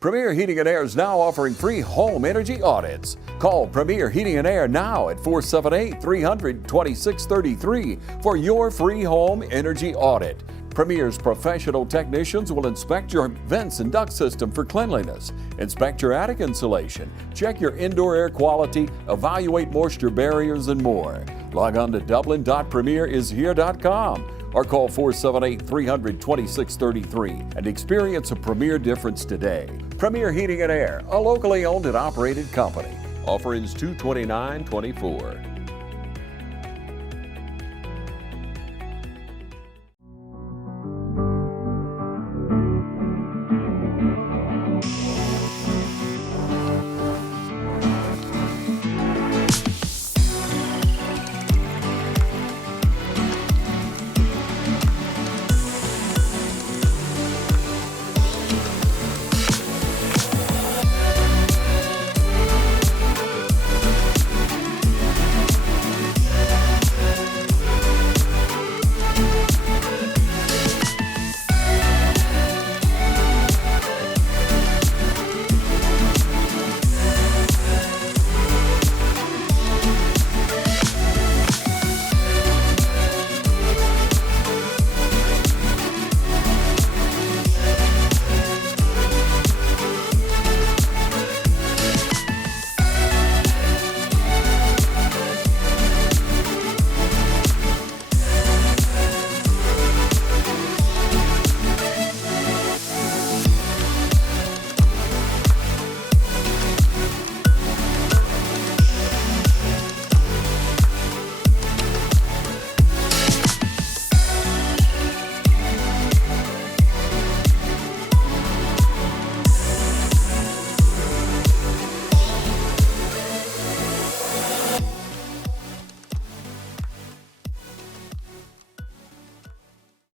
Premier Heating and Air is now offering free home energy audits. Call Premier Heating and Air now at 478-300-2633 for your free home energy audit. Premier's professional technicians will inspect your vents and duct system for cleanliness, inspect your attic insulation, check your indoor air quality, evaluate moisture barriers, and more. Log on to dublin.premierishere.com or call 478-300-2633 and experience a Premier difference today. Premier Heating and Air, a locally owned and operated company. Offer ends 2/29/24.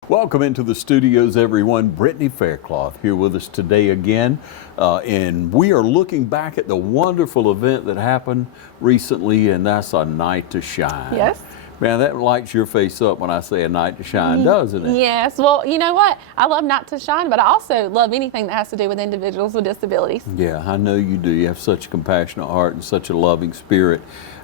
Welcome into the studios, everyone. Brittney Faircloth here with us today again, and we are looking back at the wonderful event that happened recently, and that's a night to shine. Yes. Man, that lights your face up when I say a night to shine, doesn't it? Yes. Well, you know what? I love Night to Shine, but I also love anything that has to do with individuals with disabilities. Yeah, I know you do. You have such a compassionate heart and such a loving spirit.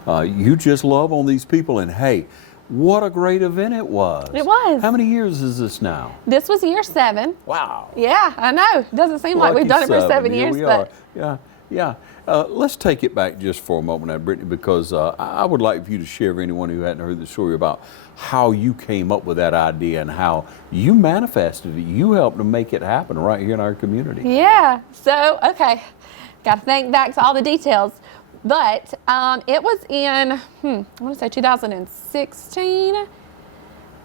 You just love on these people, and hey, what a great event it was. It was. How many years is this now? This was year 7. Wow. Yeah, I know. It doesn't seem like we've done it for 7 Here years, we but are. Yeah. Let's take it back just for a moment now, Brittney, because I would like for you to share with anyone who hadn't heard the story about how you came up with that idea and how you manifested it. You helped to make it happen right here in our community. yeah. So, okay, got to think back to all the details. But it was in, I want to say 2016.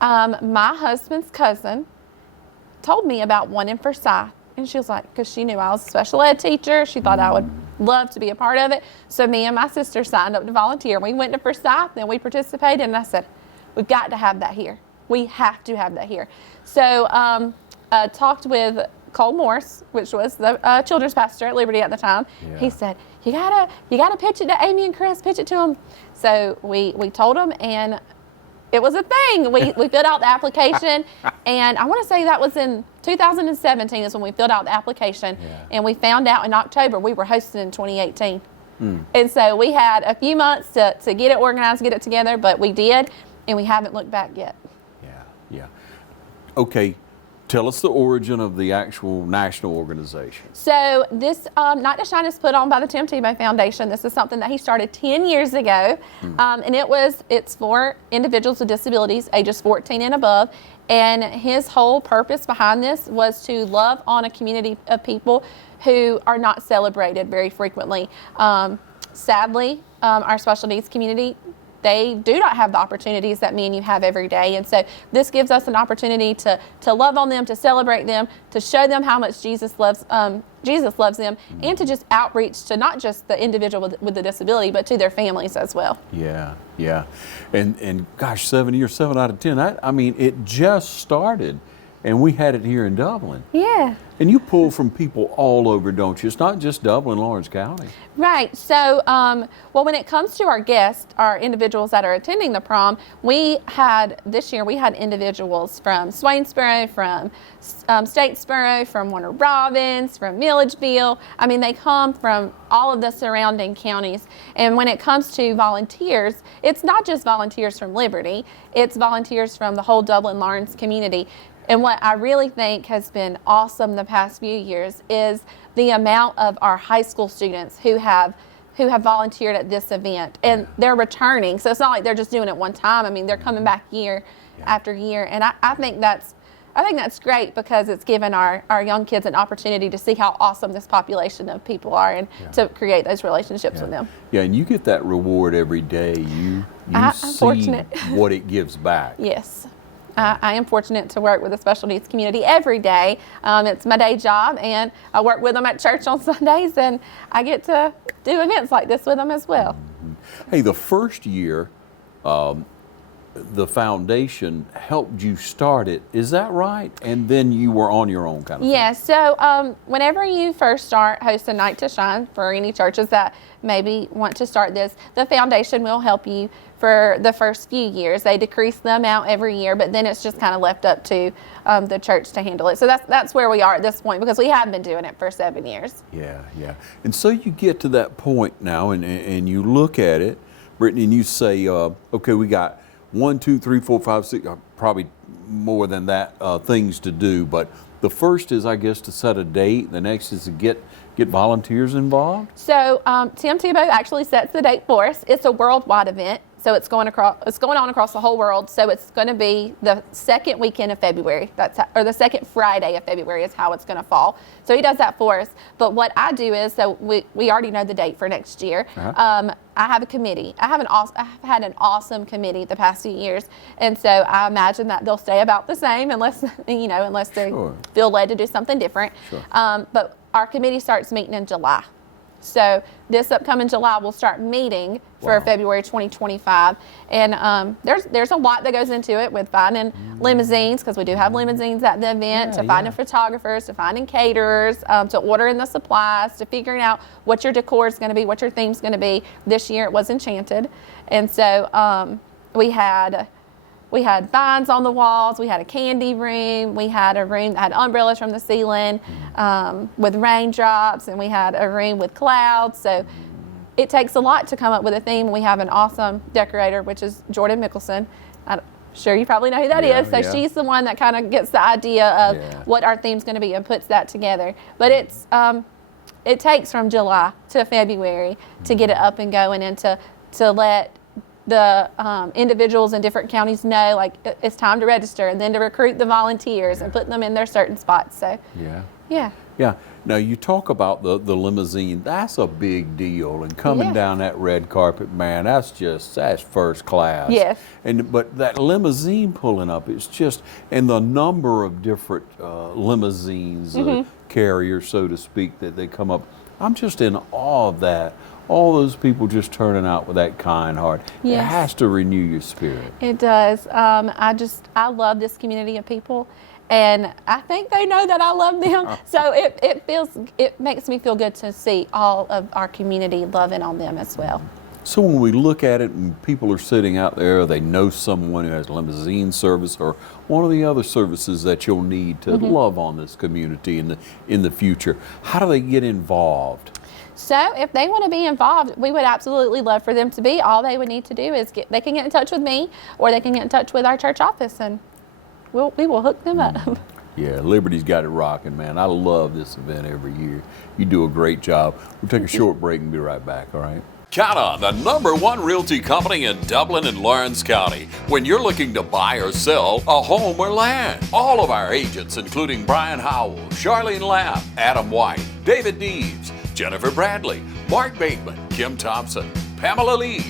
My husband's cousin told me about one in Forsyth. And she was like, because she knew I was a special ed teacher, she thought I would love to be a part of it. So me and my sister signed up to volunteer. We went to Forsyth and we participated, and I said, we've got to have that here. We have to have that here. So talked with Cole Morse, which was the children's pastor at Liberty at the time. Yeah. He said, you gotta pitch it to Amy and Chris, pitch it to them. So we told them, and it was a thing. We filled out the application, and I want to say that was in 2017 is when we filled out the application, and we found out in October we were hosting in 2018. And so we had a few months to get it organized, get it together, but we did, and we haven't looked back yet. Yeah. Okay. Tell us the origin of the actual national organization. So this Night to Shine is put on by the Tim Tebow Foundation. This is something that he started 10 years ago, and it's for individuals with disabilities, ages 14 and above. And his whole purpose behind this was to love on a community of people who are not celebrated very frequently. Sadly, our special needs community, they do not have the opportunities that me and you have every day. And so this gives us an opportunity to love on them, to celebrate them, to show them how much Jesus loves them, and to just outreach to not just the individual with the disability, but to their families as well. Yeah. And gosh, 7 years, 7 out of 10. I mean, it just started and we had it here in Dublin. Yeah. And you pull from people all over, don't you? It's not just Dublin, Lawrence County. Right. So, well, when it comes to our guests, our individuals that are attending the prom, this year we had individuals from Swainsboro, from Statesboro, from Warner Robins, from Milledgeville. I mean, they come from all of the surrounding counties. And when it comes to volunteers, it's not just volunteers from Liberty, it's volunteers from the whole Dublin-Lawrence community. And what I really think has been awesome the past few years is the amount of our high school students who have volunteered at this event, and they're returning. So it's not like they're just doing it one time. I mean, they're coming back year after year, and I think that's great because it's given our young kids an opportunity to see how awesome this population of people are and to create those relationships with them. Yeah, and you get that reward every day. You see fortunate. what it gives back. Yes. I am fortunate to work with the special needs community every day. It's my day job, and I work with them at church on Sundays, and I get to do events like this with them as well. Hey, the first year, the foundation helped you start it. Is that right? And then you were on your own kind of thing? Yes. So whenever you first start Host a Night to Shine, for any churches that maybe want to start this, the foundation will help you for the first few years. They decrease the amount every year, but then it's just kind of left up to the church to handle it. So that's where we are at this point, because we have been doing it for 7 years. Yeah. And so you get to that point now, and you look at it, Brittney, and you say, okay, we got 1, 2, 3, 4, 5, 6, probably more than that things to do. But the first is, I guess, to set a date. The next is to get volunteers involved. So Tim Tebow actually sets the date for us. It's a worldwide event, so it's going on across the whole world. So it's going to be the second weekend of February. Or the second Friday of February is how it's going to fall. So he does that for us. But what I do is, so we already know the date for next year. I have a committee. I've had an awesome committee the past few years, and so I imagine that they'll stay about the same unless they feel led to do something different. But our committee starts meeting in July. So this upcoming July, we'll start meeting for February 2025. And there's a lot that goes into it with finding limousines, because we do have limousines at the event, to finding photographers, to finding caterers, to ordering the supplies, to figuring out what your decor is going to be, what your theme's going to be. This year it was Enchanted. And so we had vines on the walls, we had a candy room, we had a room that had umbrellas from the ceiling with raindrops, and we had a room with clouds. So it takes a lot to come up with a theme. We have an awesome decorator, which is Jordan Mickelson. I'm sure you probably know who that is. So she's the one that kind of gets the idea of what our theme's going to be and puts that together. But it takes from July to February to get it up and going, and to let the individuals in different counties know, like, it's time to register, and then to recruit the volunteers and put them in their certain spots. So yeah. Now you talk about the limousine. That's a big deal, and coming down that red carpet, man, that's first class. Yes. But that limousine pulling up, it's just, and the number of different limousines, carriers, so to speak, that they come up. I'm just in awe of that. All those people just turning out with that kind heart. It has to renew your spirit. It does. I love this community of people, and I think they know that I love them. So it makes me feel good to see all of our community loving on them as well. So when we look at it and people are sitting out there, they know someone who has limousine service or one of the other services that you'll need to love on this community in the future, how do they get involved? So if they want to be involved, we would absolutely love for them to be. All they would need to do is they can get in touch with me, or they can get in touch with our church office, and we will hook them up. Yeah, Liberty's got it rocking, man. I love this event every year. You do a great job. We'll take a short break and be right back, all right? Count on the #1 realty company in Dublin and Lawrence County when you're looking to buy or sell a home or land. All of our agents, including Brian Howell, Charlene Lamb, Adam White, David Deves, Jennifer Bradley, Mark Bateman, Kim Thompson, Pamela Lee,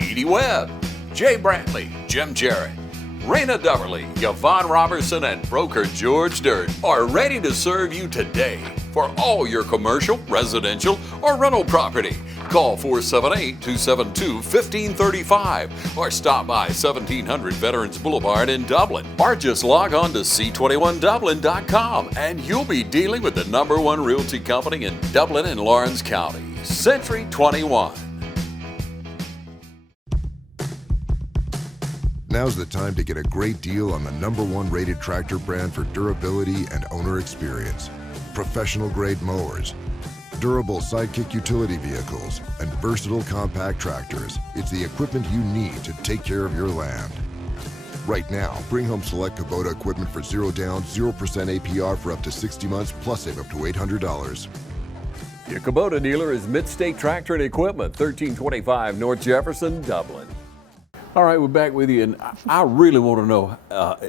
Edie Webb, Jay Brantley, Jim Jarrett, Raina Duverly, Yvonne Robertson, and broker George Dirt are ready to serve you today for all your commercial, residential, or rental property. Call 478-272-1535 or stop by 1700 Veterans Boulevard in Dublin, or just log on to c21dublin.com and you'll be dealing with the #1 realty company in Dublin and Lawrence County, Century 21. Now's the time to get a great deal on the #1 rated tractor brand for durability and owner experience. Professional grade mowers, durable sidekick utility vehicles, and versatile compact tractors. It's the equipment you need to take care of your land. Right now, bring home select Kubota equipment for 0 down, 0% APR for up to 60 months, plus save up to $800. Your Kubota dealer is Midstate Tractor and Equipment, 1325 North Jefferson, Dublin. All right, we're back with you, and I really want to know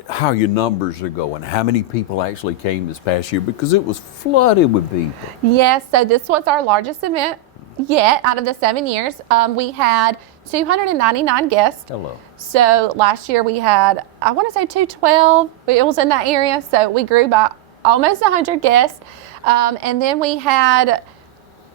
how your numbers are going. How many people actually came this past year? Because it was flooded with people. Yes, so this was our largest event yet out of the 7 years. We had 299 guests. Hello. So last year we had, I want to say 212. It was in that area, so we grew by almost 100 guests. And then we had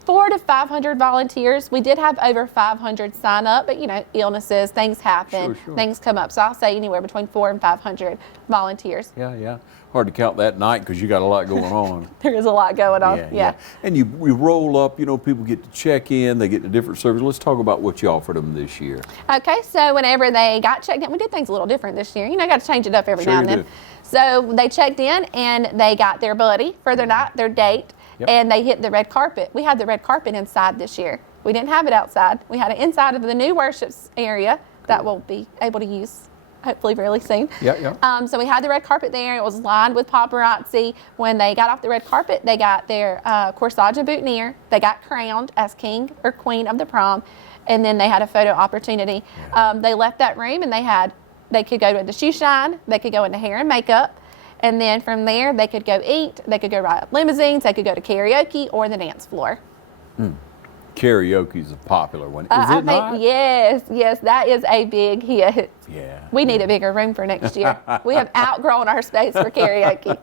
400 to 500 volunteers. We did have over 500 sign up, but illnesses, things happen, Sure. things come up. So I'll say anywhere between 400 and 500 volunteers. Yeah. Hard to count that night because you got a lot going on. There is a lot going on. Yeah. And we roll up, people get to check in, they get the different services. Let's talk about what you offered them this year. Okay, so whenever they got checked in, we did things a little different this year. Got to change it up every now and then. So they checked in and they got their buddy for their night, their date. Yep. And they hit the red carpet. We had the red carpet inside this year. We didn't have it outside. We had it inside of the new worship area that we'll be able to use hopefully really soon. Yeah. So we had the red carpet there. It was lined with paparazzi. When they got off the red carpet, they got their corsage and boutonniere. They got crowned as king or queen of the prom, and then they had a photo opportunity. Yeah. They left that room and they could go to the shoe shine. They could go into hair and makeup. And then from there, they could go eat, they could go ride limousines, they could go to karaoke or the dance floor. Karaoke is a popular one. Is it not? Yes, that is a big hit. Yeah. We need a bigger room for next year. We have outgrown our space for karaoke.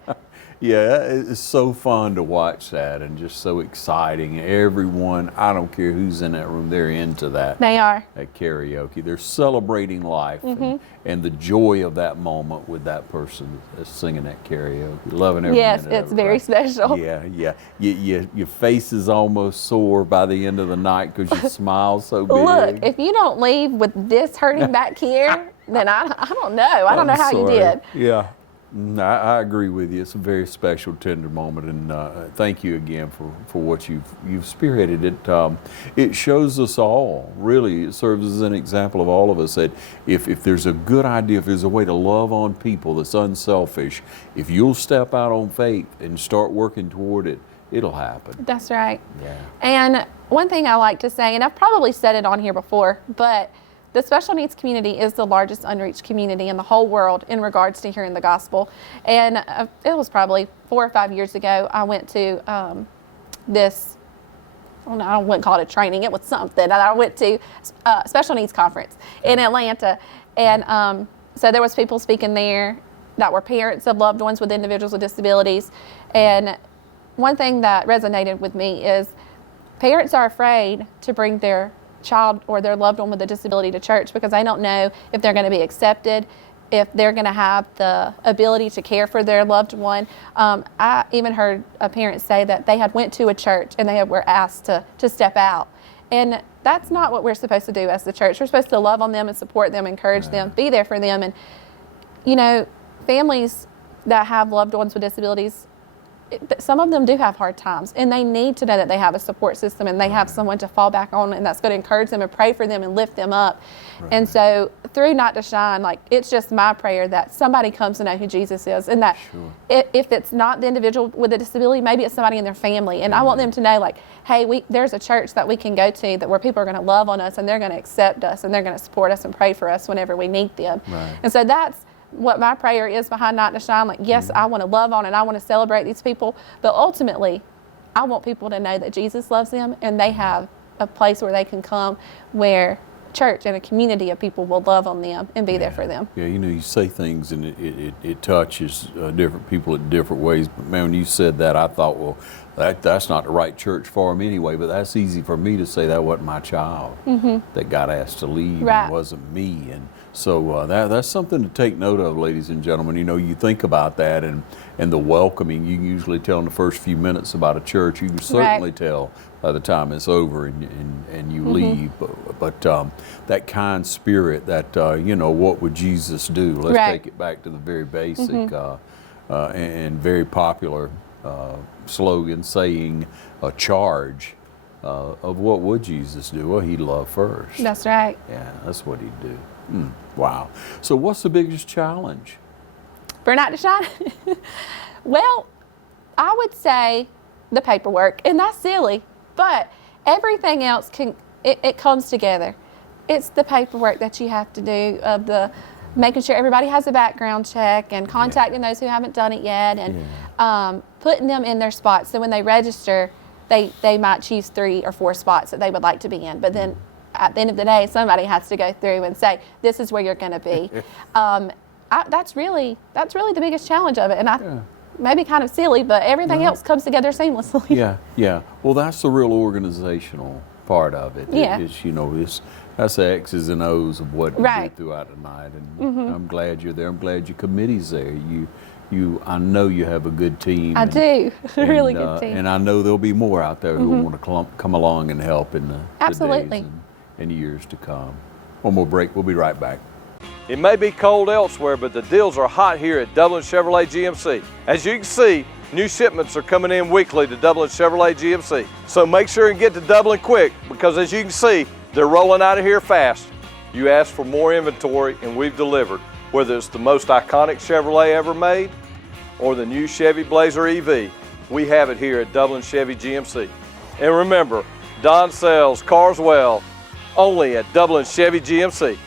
Yeah, it's so fun to watch that and just so exciting. Everyone, I don't care who's in that room, they're into that. They are. That karaoke. They're celebrating life and the joy of that moment with that person that's singing that karaoke. Loving every minute of it. Yes, it's very special. Yeah. Your face is almost sore by the end of the night because you smile so big. Look, if you don't leave with this hurting back here, then I don't know. I don't know how you did. Yeah. I agree with you. It's a very special, tender moment, and thank you again for what you've spearheaded. It shows us all, really, it serves as an example of all of us that if there's a good idea, if there's a way to love on people that's unselfish, if you'll step out on faith and start working toward it, it'll happen. That's right. Yeah. And one thing I like to say, and I've probably said it on here before, but the special needs community is the largest unreached community in the whole world in regards to hearing the gospel. And it was probably 4 or 5 years ago, I went to this, I wouldn't call it a training, it was something. I went to a special needs conference in Atlanta. And so there was people speaking there that were parents of loved ones with individuals with disabilities. And one thing that resonated with me is parents are afraid to bring their child or their loved one with a disability to church because they don't know if they're going to be accepted, if they're going to have the ability to care for their loved one. I even heard a parent say that they had went to a church and they were asked to step out. And that's not what we're supposed to do as the church. We're supposed to love on them and support them, encourage them, be there for them. And, families that have loved ones with disabilities, some of them do have hard times, and they need to know that they have a support system and they have someone to fall back on, and that's going to encourage them and pray for them and lift them up. Right. And so through Not to Shine, it's just my prayer that somebody comes to know who Jesus is, and that if it's not the individual with a disability, maybe it's somebody in their family. And I want them to know, hey, there's a church that we can go to where people are going to love on us and they're going to accept us and they're going to support us and pray for us whenever we need them. Right. And so that's what my prayer is behind Not to Shine. Yes, I want to love on and I want to celebrate these people, but ultimately, I want people to know that Jesus loves them and they have a place where they can come where church and a community of people will love on them and be there for them. Yeah, you know, you say things and it touches different people in different ways. But man, when you said that, I thought, well, that's not the right church for them anyway. But that's easy for me to say. That wasn't my child that got asked to leave. Right. It wasn't me. And so that's something to take note of, ladies and gentlemen. You know, you think about that and the welcoming. You can usually tell in the first few minutes about a church. You can certainly tell by the time it's over and you leave. But that kind spirit, that, you know, what would Jesus do? Let's take it back to the very basic and very popular slogan, saying a charge of what would Jesus do? Well, he'd love first. That's right. Yeah, that's what he'd do. Wow. So what's the biggest challenge? For a night to shine? Well, I would say the paperwork, and that's silly, but everything else it comes together. It's the paperwork that you have to do, of the making sure everybody has a background check and contacting those who haven't done it yet, and putting them in their spots. So when they register, they might choose 3 or 4 spots that they would like to be in, but then at the end of the day, somebody has to go through and say, this is where you're going to be. That's really the biggest challenge of it, and maybe kind of silly, but everything else comes together seamlessly. Yeah. Well, that's the real organizational part of it. Yeah. It's, you know, that's the X's and O's of what you do throughout the night, and I'm glad you're there. I'm glad your committee's there. I know you have a good team. I do. A really good team. And I know there'll be more out there who want to come along and help in the days and years to come. One more break. We'll be right back. It may be cold elsewhere, but the deals are hot here at Dublin Chevrolet GMC. As you can see, new shipments are coming in weekly to Dublin Chevrolet GMC. So make sure and get to Dublin quick, because as you can see, they're rolling out of here fast. You asked for more inventory and we've delivered. Whether it's the most iconic Chevrolet ever made or the new Chevy Blazer EV, we have it here at Dublin Chevy GMC. And remember, Don sells cars well, only at Dublin Chevy GMC.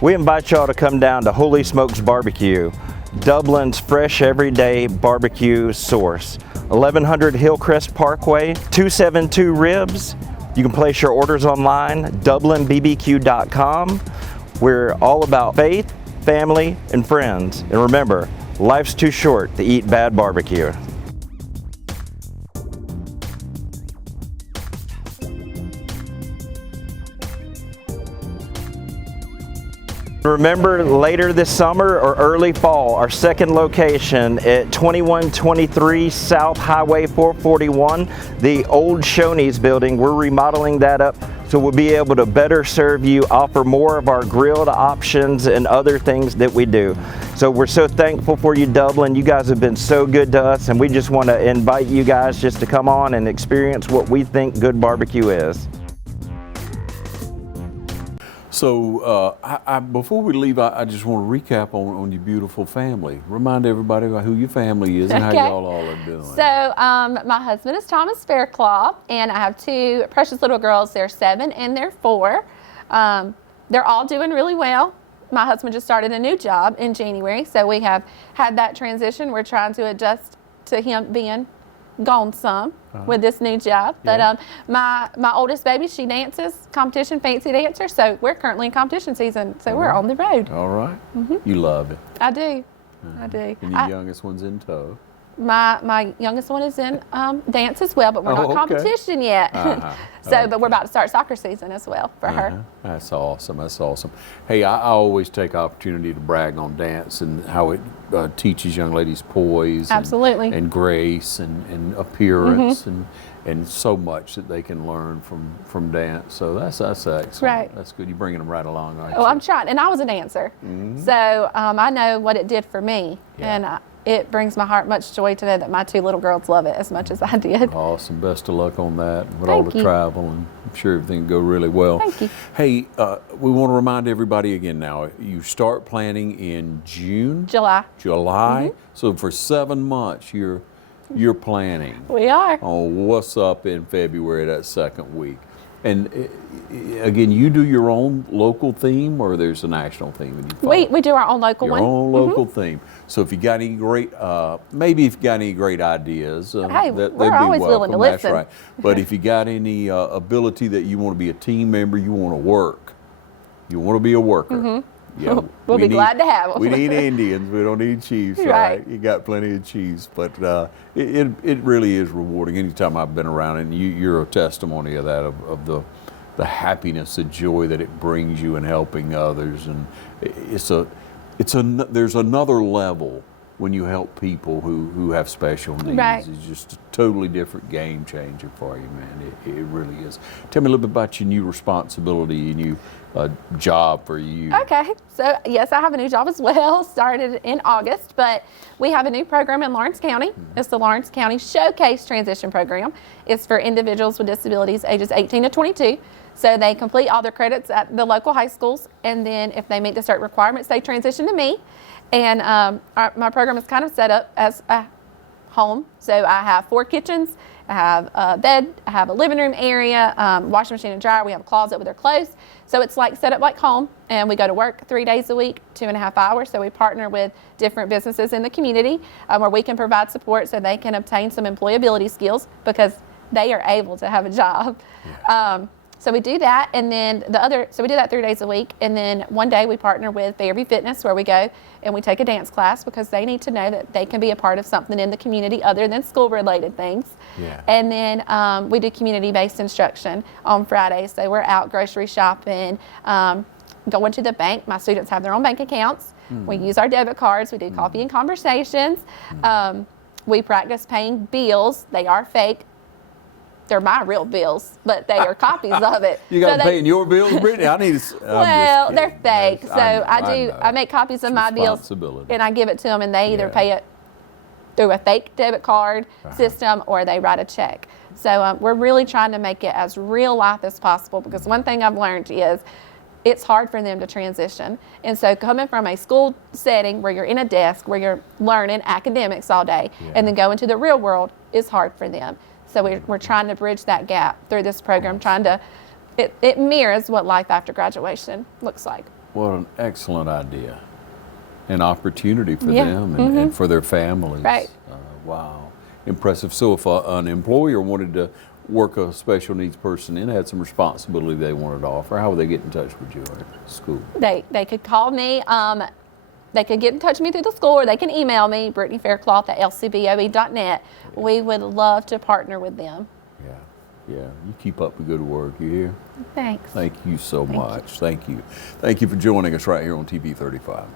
We invite y'all to come down to Holy Smokes Barbecue, Dublin's fresh everyday barbecue source. 1100 Hillcrest Parkway, 272 Ribs. You can place your orders online, dublinbbq.com. We're all about faith, family, and friends. And remember, life's too short to eat bad barbecue. Remember, later this summer or early fall, our second location at 2123 South Highway 441, the old Shoney's building. We're remodeling that up so we'll be able to better serve you, offer more of our grilled options and other things that we do. So we're so thankful for you, Dublin. You guys have been so good to us, and we just want to invite you guys just to come on and experience what we think good barbecue is. So before we leave, I just want to recap on your beautiful family. Remind everybody about who your family is and how y'all all are doing. So my husband is Thomas Faircloth, and I have 2 precious little girls. They're 7 and they're 4. They're all doing really well. My husband just started a new job in January, so we have had that transition. We're trying to adjust to him being gone some with this new job. But my oldest baby, she dances competition, fancy dancer, so we're currently in competition season, so we're on the road. All right. You love it. I do. I do. And your youngest one's in tow. My youngest one is in dance as well, but we're not competition yet. But we're about to start soccer season as well for her. That's awesome. That's awesome. Hey, I always take opportunity to brag on dance and how it teaches young ladies poise, and grace, and appearance, and so much that they can learn from dance. So that's excellent. Right. That's good. You're bringing them right along, aren't you? Oh, I'm trying, and I was a dancer, so I know what it did for me, and it brings my heart much joy to know that my 2 little girls love it as much as I did. Awesome. Best of luck on that with all the travel, and I'm sure everything will go really well. Thank you. Hey, we want to remind everybody again now, you start planning in June? July. So for 7 months, you're planning. We are. On what's up in February, that second week. And again, you do your own local theme, or there's a national theme? And you follow? We do our own local Your one. own local theme. So if you got any great, maybe if you got any great ideas, Hey, they'd we're be always willing to welcome. That's listen. right. But if you got any ability that you want to be a team member, you want to work, you want to be a worker. Yeah, We'll be glad to have 'em. We need Indians. We don't need chiefs, right? Right. You got plenty of chiefs, but it really is rewarding. Anytime I've been around, and you're a testimony of that, of the happiness, the joy that it brings you in helping others, and there's another level when you help people who have special needs. Right. It's just a totally different game changer for you, man. It really is. Tell me a little bit about your new responsibility, your new job for you. Okay, so yes, I have a new job as well, started in August, but we have a new program in Lawrence County. It's the Lawrence County Showcase Transition Program. It's for individuals with disabilities ages 18 to 22. So they complete all their credits at the local high schools, and then if they meet the certain requirements, they transition to me. And my program is kind of set up as a home. So I have 4 kitchens, I have a bed, I have a living room area, washing machine and dryer, we have a closet with their clothes. So it's like set up like home, and we go to work 3 days a week, 2.5 hours. So we partner with different businesses in the community where we can provide support so they can obtain some employability skills because they are able to have a job. Yeah. So we do that, and then so we do that 3 days a week, and then one day we partner with Fairview Fitness, where we go and we take a dance class because they need to know that they can be a part of something in the community other than school-related things. Yeah. And then we do community-based instruction on Fridays. So we're out grocery shopping, going to the bank. My students have their own bank accounts. We use our debit cards. We do coffee and conversations. We practice paying bills. They are fake. They're my real bills, but they are copies of it. You got paying your bills, Brittney? I need to. Well, they're fake, so I know. I make copies of my bills, and I give it to them, and they either pay it through a fake debit card system or they write a check. So we're really trying to make it as real life as possible, because one thing I've learned is it's hard for them to transition. And so coming from a school setting where you're in a desk, where you're learning academics all day, and then go into the real world is hard for them. So we're trying to bridge that gap through this program, it mirrors what life after graduation looks like. What an excellent idea. An opportunity for them and for their families. Right. Wow. Impressive. So if an employer wanted to work a special needs person in, had some responsibility they wanted to offer, how would they get in touch with you at school? They could call me. They could get in touch with me through the school, or they can email me, Brittney Faircloth at lcboe.net. We would love to partner with them. Yeah. You keep up the good work. You hear? Thanks. Thank you so much. Thank you. Thank you for joining us right here on TV 35.